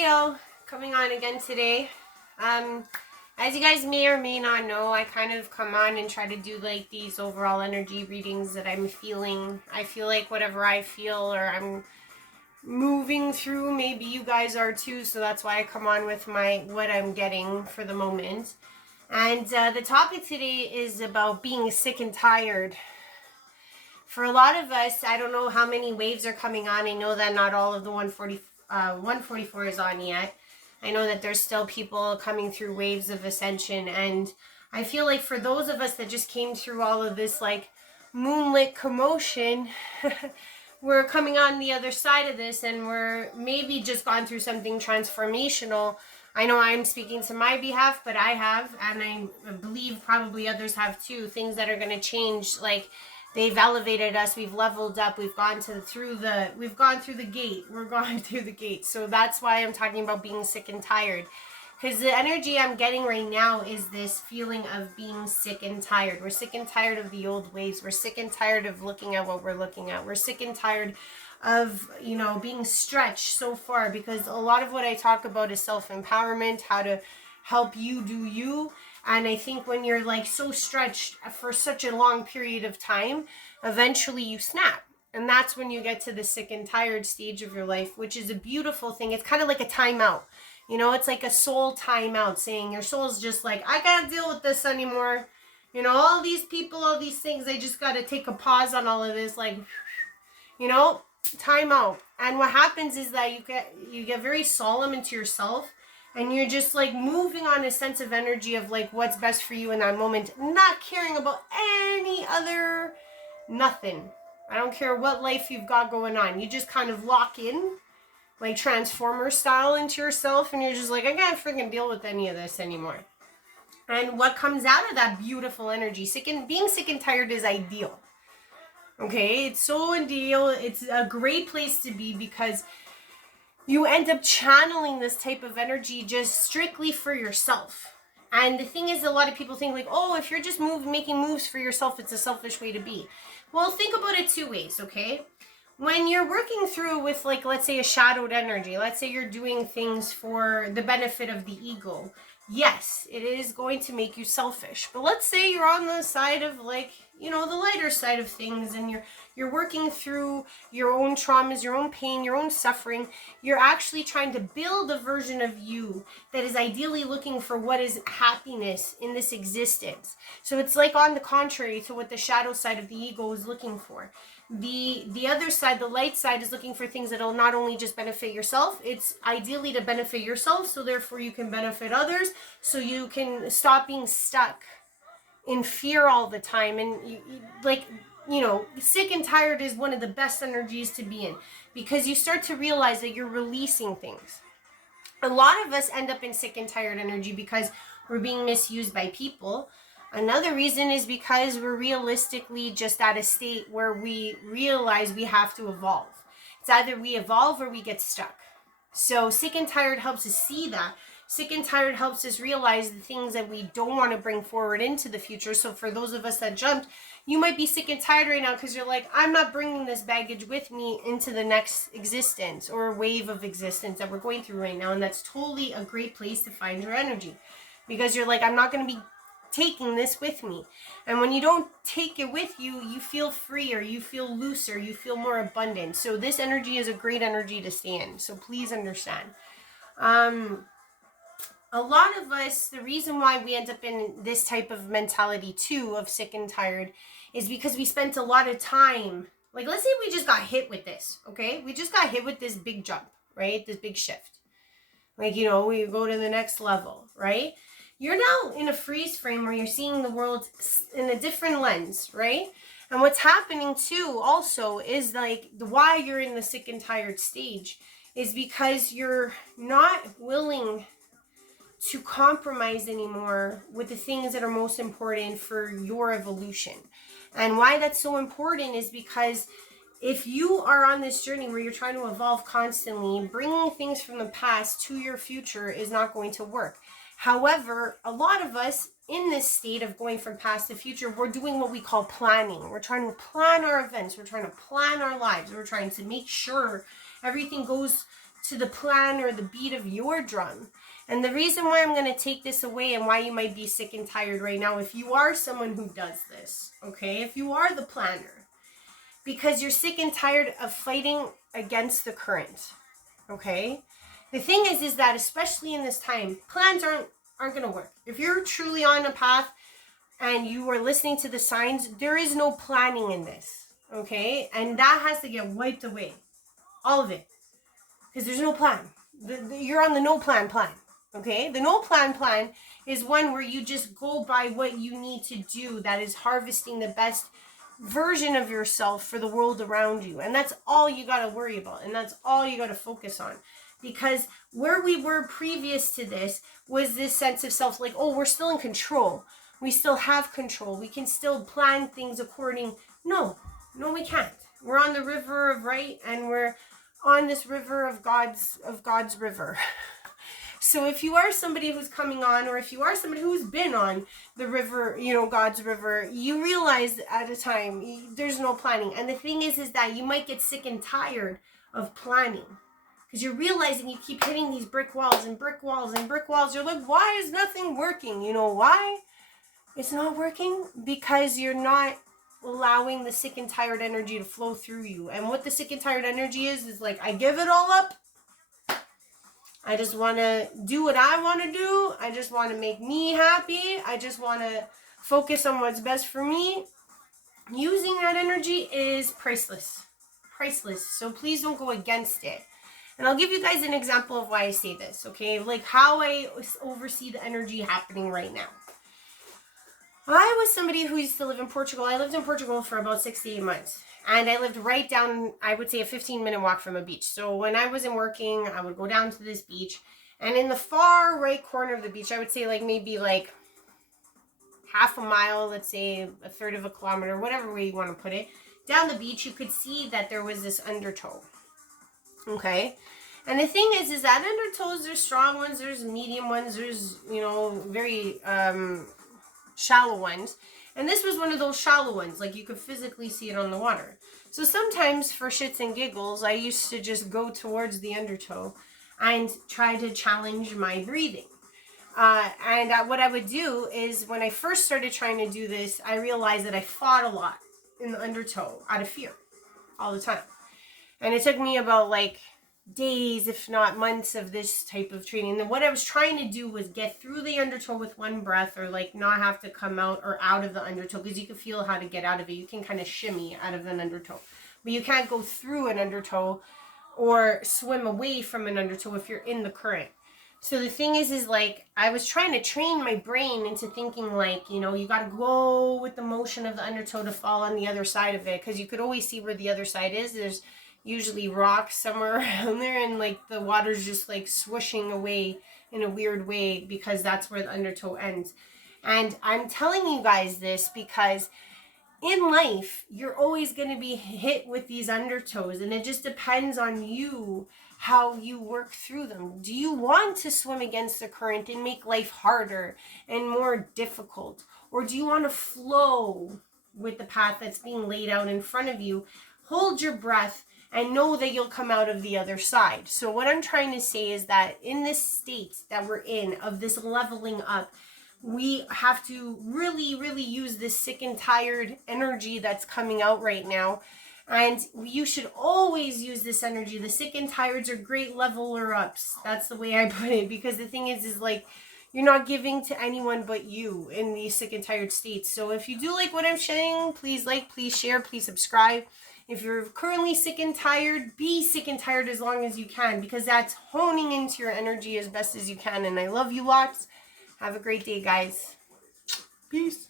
Heyo, coming on again today. As you guys may or may not know, I kind of come on and try to do like these overall energy readings that I'm feeling. I feel like whatever I feel or I'm moving through, maybe you guys are too, so that's why I come on with what I'm getting for the moment. And the topic today is about being sick and tired. For a lot of us, I don't know how many waves are coming on. I know that not all of the 144 is on yet. I know that there's still people coming through waves of ascension, and I feel like for those of us that just came through all of this like moonlit commotion, we're coming on the other side of this, and we're maybe just gone through something transformational. I know I'm speaking to my behalf, but I have, and I believe probably others have too, things that are going to change. Like, they've elevated us, we've leveled up, we've gone through the gate. We're going through the gate. So that's why I'm talking about being sick and tired. Because the energy I'm getting right now is this feeling of being sick and tired. We're sick and tired of the old ways. We're sick and tired of looking at what we're looking at. We're sick and tired of, being stretched so far, because a lot of what I talk about is self-empowerment, how to help you do you. And I think when you're like so stretched for such a long period of time, eventually you snap. And that's when you get to the sick and tired stage of your life, which is a beautiful thing. It's kind of like a timeout. It's like a soul timeout, saying your soul's just like, I can't deal with this anymore. All these people, all these things, I just got to take a pause on all of this. Like, time out. And what happens is that you get very solemn into yourself, and you're just like moving on a sense of energy of like what's best for you in that moment, not caring about any other nothing. I don't care what life you've got going on. You just kind of lock in like Transformer style into yourself, and you're just like, I can't freaking deal with any of this anymore. And what comes out of that beautiful energy, being sick and tired, is ideal. Okay, it's so ideal. It's a great place to be, because you end up channeling this type of energy just strictly for yourself. And the thing is, a lot of people think like, oh, if you're just making moves for yourself, it's a selfish way to be. Well, think about it two ways, okay? When you're working through with, like, let's say a shadowed energy, let's say you're doing things for the benefit of the ego, yes, it is going to make you selfish. But let's say you're on the side of like, the lighter side of things, and you're working through your own traumas, your own pain, your own suffering. You're actually trying to build a version of you that is ideally looking for what is happiness in this existence. So it's like on the contrary to what the shadow side of the ego is looking for. The other side, the light side, is looking for things that'll not only just benefit yourself, it's ideally to benefit yourself, so therefore you can benefit others, so you can stop being stuck in fear all the time. And sick and tired is one of the best energies to be in, because you start to realize that you're releasing things. A lot of us end up in sick and tired energy because we're being misused by people. Another reason is because we're realistically just at a state where we realize we have to evolve. It's either we evolve or we get stuck. So sick and tired helps us see that. Sick and tired helps us realize the things that we don't want to bring forward into the future. So for those of us that jumped, you might be sick and tired right now because you're like, I'm not bringing this baggage with me into the next existence or wave of existence that we're going through right now. And that's totally a great place to find your energy, because you're like, I'm not going to be taking this with me. And when you don't take it with you, you feel freer, you feel looser, you feel more abundant. So this energy is a great energy to stay in. So please understand. A lot of us, the reason why we end up in this type of mentality too, of sick and tired, is because we spent a lot of time, like, let's say we just got hit with this, okay? We just got hit with this big jump, right? This big shift. Like, we go to the next level, right? You're now in a freeze frame where you're seeing the world in a different lens, right? And what's happening too also is like why you're in the sick and tired stage is because you're not willing to compromise anymore with the things that are most important for your evolution. And why that's so important is because if you are on this journey where you're trying to evolve constantly, bringing things from the past to your future is not going to work. However, a lot of us in this state of going from past to future, we're doing what we call planning. We're trying to plan our events. We're trying to plan our lives. We're trying to make sure everything goes to the plan or the beat of your drum. And the reason why I'm going to take this away and why you might be sick and tired right now, if you are someone who does this, okay, if you are the planner, because you're sick and tired of fighting against the current, okay? The thing is that especially in this time, plans aren't going to work. If you're truly on a path and you are listening to the signs, there is no planning in this, okay? And that has to get wiped away, all of it, because there's no plan. You're on the no plan, okay? The no plan is one where you just go by what you need to do that is harvesting the best version of yourself for the world around you. And that's all you got to worry about. And that's all you got to focus on. Because where we were previous to this was this sense of self, like, oh, we're still in control. We still have control. We can still plan things according. No, we can't. We're on the river of right, and we're on this river of God's river. So if you are somebody who's coming on, or if you are somebody who's been on the river, God's river, you realize at a time there's no planning. And the thing is that you might get sick and tired of planning, because you're realizing you keep hitting these brick walls and brick walls and brick walls. You're like, why is nothing working? You know why it's not working? Because you're not allowing the sick and tired energy to flow through you. And what the sick and tired energy is like, I give it all up. I just want to do what I want to do. I just want to make me happy. I just want to focus on what's best for me. Using that energy is priceless. Priceless. So please don't go against it. And I'll give you guys an example of why I say this, okay? Like how I oversee the energy happening right now. I was somebody who used to live in Portugal. I lived in Portugal for about 6 to 8 months. And I lived right down, I would say, a 15-minute walk from a beach. So when I wasn't working, I would go down to this beach. And in the far right corner of the beach, I would say maybe half a mile, let's say a third of a kilometer, whatever way you want to put it, down the beach, you could see that there was this undertow. Okay? And the thing is that undertows, there's strong ones, there's medium ones, there's, very shallow ones. And this was one of those shallow ones, like you could physically see it on the water. So sometimes for shits and giggles, I used to just go towards the undertow and try to challenge my breathing. And what I would do is when I first started trying to do this, I realized that I fought a lot in the undertow out of fear all the time. And it took me about days, if not months, of this type of training. And what I was trying to do was get through the undertow with one breath, or not have to come out or out of the undertow, because you can feel how to get out of it. You can kind of shimmy out of an undertow, but you can't go through an undertow or swim away from an undertow if you're in the current. So the thing is I was trying to train my brain into thinking you got to go with the motion of the undertow to fall on the other side of it, because you could always see where the other side is. There's usually rocks somewhere around there, and the water's just swooshing away in a weird way, because that's where the undertow ends. And I'm telling you guys this because in life you're always going to be hit with these undertows, and it just depends on you how you work through them. Do you want to swim against the current and make life harder and more difficult, or do you want to flow with the path that's being laid out in front of you? Hold your breath and know that you'll come out of the other side. So what I'm trying to say is that in this state that we're in, of this leveling up, we have to really, really use this sick and tired energy that's coming out right now. And you should always use this energy. The sick and tireds are great leveler ups. That's the way I put it. Because the thing is you're not giving to anyone but you in these sick and tired states. So if you do like what I'm saying, please please share, please subscribe. If you're currently sick and tired, be sick and tired as long as you can, because that's honing into your energy as best as you can. And I love you lots. Have a great day, guys. Peace.